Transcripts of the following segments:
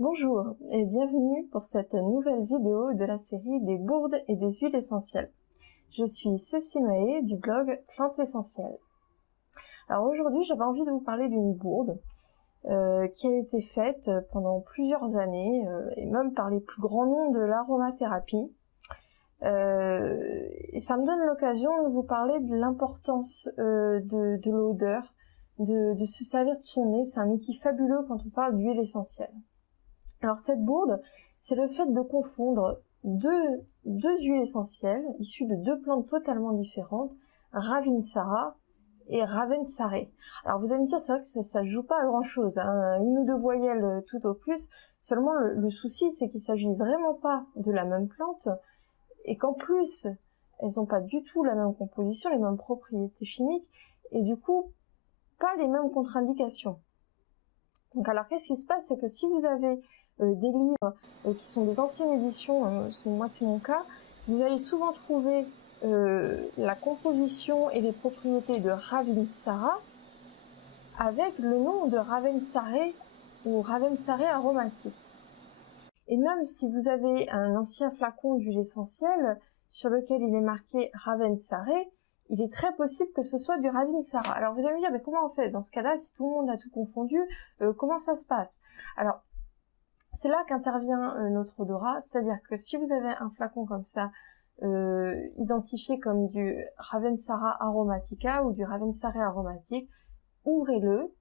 Bonjour et bienvenue pour cette nouvelle vidéo de la série des gourdes et des huiles essentielles. Je suis Cécile Mahé du blog Plantes Essentielles. Alors aujourd'hui j'avais envie de vous parler d'une gourde qui a été faite pendant plusieurs années et même par les plus grands noms de l'aromathérapie. Et ça me donne l'occasion de vous parler de l'importance de l'odeur, de se servir de son nez. C'est un outil fabuleux quand on parle d'huile essentielle. Alors cette gourde, c'est le fait de confondre deux huiles essentielles issues de deux plantes totalement différentes, Ravinsara et Ravensarae. Alors vous allez me dire, c'est vrai que ça joue pas à grand chose, hein, une ou deux voyelles tout au plus, seulement le souci c'est qu'il s'agit vraiment pas de la même plante, et qu'en plus, elles n'ont pas du tout la même composition, les mêmes propriétés chimiques, et du coup, pas les mêmes contre-indications. Donc alors qu'est-ce qui se passe, c'est que si vous avez des livres qui sont des anciennes éditions, moi c'est mon cas, vous allez souvent trouver la composition et les propriétés de Ravinsara avec le nom de Ravensarae ou Ravensarae aromatique. Et même si vous avez un ancien flacon d'huile essentielle sur lequel il est marqué Ravensarae, il est très possible que ce soit du Ravinsara. Alors vous allez me dire, mais comment on fait dans ce cas-là, si tout le monde a tout confondu, comment ça se passe? Alors, c'est là qu'intervient notre odorat, c'est-à-dire que si vous avez un flacon comme ça, identifié comme du Ravensara aromatica ou du Ravensarae aromatique, ouvrez-le,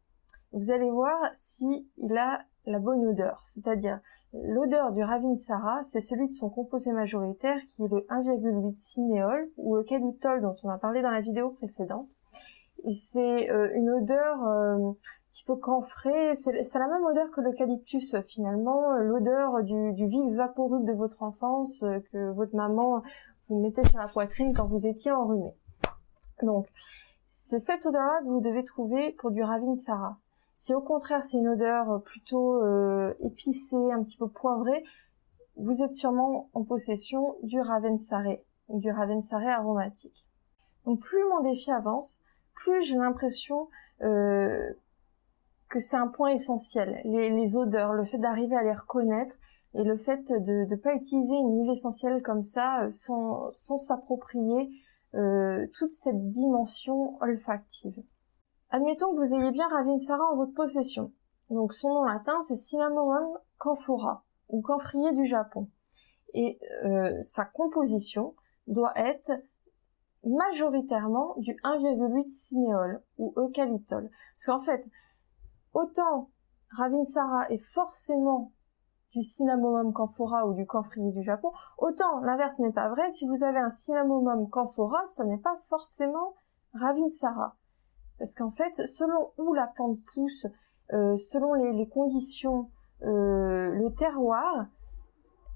vous allez voir s'il a la bonne odeur, c'est-à-dire l'odeur du Ravinsara, c'est celui de son composé majoritaire qui est le 1,8 cinéole ou eucalyptol dont on a parlé dans la vidéo précédente. Et c'est une odeur un petit peu camphrée, c'est la même odeur que l'eucalyptus finalement, l'odeur du Vicks Vaporub de votre enfance que votre maman vous mettait sur la poitrine quand vous étiez enrhumé. Donc c'est cette odeur-là que vous devez trouver pour du Ravinsara. Si au contraire c'est une odeur plutôt épicée, un petit peu poivrée, vous êtes sûrement en possession du Ravensarae, ou du Ravensarae aromatique. Donc plus mon défi avance, plus j'ai l'impression que c'est un point essentiel. Les odeurs, le fait d'arriver à les reconnaître et le fait de ne pas utiliser une huile essentielle comme ça sans s'approprier toute cette dimension olfactive. Admettons que vous ayez bien Ravinsara en votre possession. Donc son nom latin c'est Cinnamomum camphora ou camphrier du Japon. Et sa composition doit être majoritairement du 1,8 cinéole ou eucalyptol. Parce qu'en fait, autant Ravinsara est forcément du Cinnamomum camphora ou du camphrier du Japon, autant l'inverse n'est pas vrai. Si vous avez un Cinnamomum camphora, ça n'est pas forcément Ravinsara. Parce qu'en fait, selon où la plante pousse, selon les conditions, le terroir,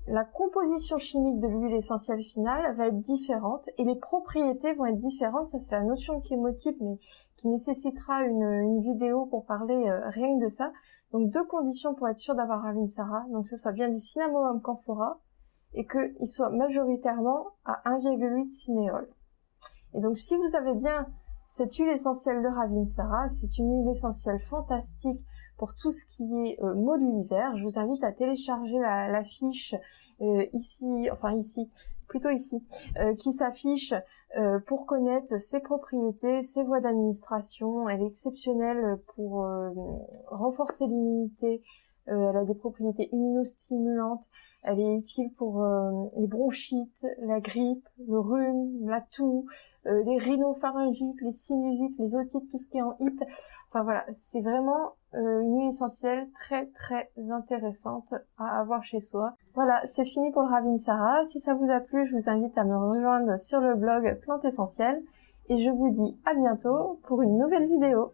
la composition chimique de l'huile essentielle finale va être différente et les propriétés vont être différentes. Ça, c'est la notion de chémotype, mais qui nécessitera une vidéo pour parler rien que de ça. Donc, deux conditions pour être sûr d'avoir Ravinsara. Donc, que ce soit bien du Cinnamomum camphora et qu'il soit majoritairement à 1,8 cinéole. Et donc, si vous avez bien cette huile essentielle de Ravinsara, c'est une huile essentielle fantastique pour tout ce qui est maux de l'hiver. Je vous invite à télécharger la fiche ici, qui s'affiche pour connaître ses propriétés, ses voies d'administration. Elle est exceptionnelle pour renforcer l'immunité. Elle a des propriétés immunostimulantes. Elle est utile pour les bronchites, la grippe, le rhume, la toux, les rhinopharyngites, les sinusites, les otites, tout ce qui est en hit. Enfin voilà, c'est vraiment une huile essentielle très très intéressante à avoir chez soi. Voilà, c'est fini pour le Ravinsara. Si ça vous a plu, je vous invite à me rejoindre sur le blog Plantes Essentielles. Et je vous dis à bientôt pour une nouvelle vidéo.